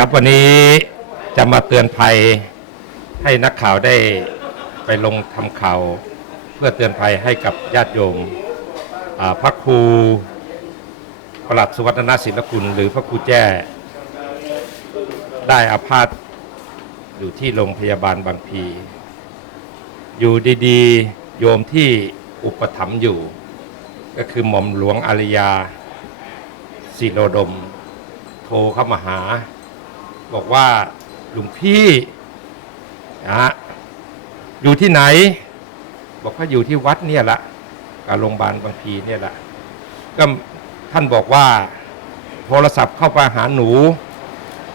ครับวันนี้จะมาเตือนภัยให้นักข่าวได้ไปลงทำข่าวเพื่อเตือนภัยให้กับญาติโยมพระครูประหลัดสุวัฒนศิลกุลหรือพระครูแจ้ได้อาพาธอยู่ที่โรงพยาบาลบางพี อยู่ดีๆ โยมที่อุปถัมภ์อยู่ ก็คือหม่อมหลวงอารยาศิโรดม โทรเข้ามาหา บอกว่าหลวงพี่นะอยู่ที่ไหน บอกว่าอยู่ที่วัดเนี่ยละกับโรงพยาบาลบางพีเนี่ยแหละก็ท่านบอกว่า โทรศัพท์เข้าไปหาหนู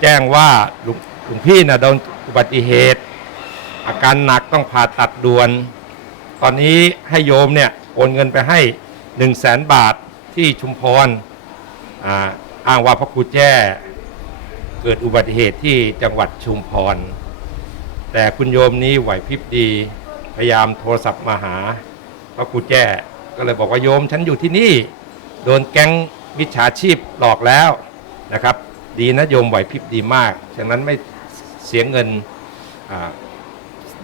แจ้งว่าหลวงหลวงพี่นะโดนอุบัติเหตุ อาการหนักต้องผ่าตัดด่วน ตอนนี้ให้โยมเนี่ยโอนเงินไปให้1 0 0 0 0แสนบาทที่ชุมพรอาอ้างว่าพระครูแจ้ เกิดอุบัติเหตุที่จังหวัดชุมพร แต่คุณโยมนี้ไหวพริบดี พยายามโทรศัพท์มาหาพระครูแจ้ก็เลยบอกว่าโยมฉันอยู่ที่นี่ โดนแก๊งมิจฉาชีพหลอกแล้วนะครับ ดีนะโยมไหวพริบดีมาก ฉะนั้นไม่เสียเงิน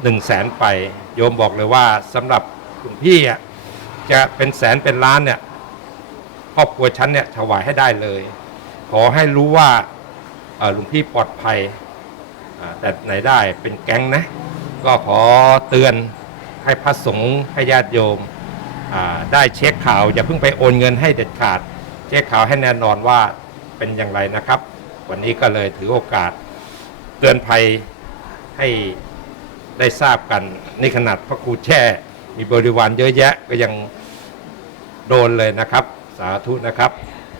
หนึ่งแสนไป โยมบอกเลยว่าสำหรับคุณพี่จะเป็นแสนเป็นล้านเนี่ยครอบครัวฉันเนี่ยถวายให้ได้เลย ขอให้รู้ว่า หลวงพี่ปลอดภัย แต่ไหนได้เป็นแก๊งนะ ก็ขอเตือนให้พระสงฆ์ให้ญาติโยมได้เช็คข่าว อย่าเพิ่งไปโอนเงินให้เด็ดขาด เช็คข่าวให้แน่นอนว่าเป็นอย่างไรนะครับ วันนี้ก็เลยถือโอกาส เตือนภัยให้ได้ทราบกันในขนาดพระครูแช่ มีบริวารเยอะแยะก็ยังโดนเลยนะครับ สาธุนะครับ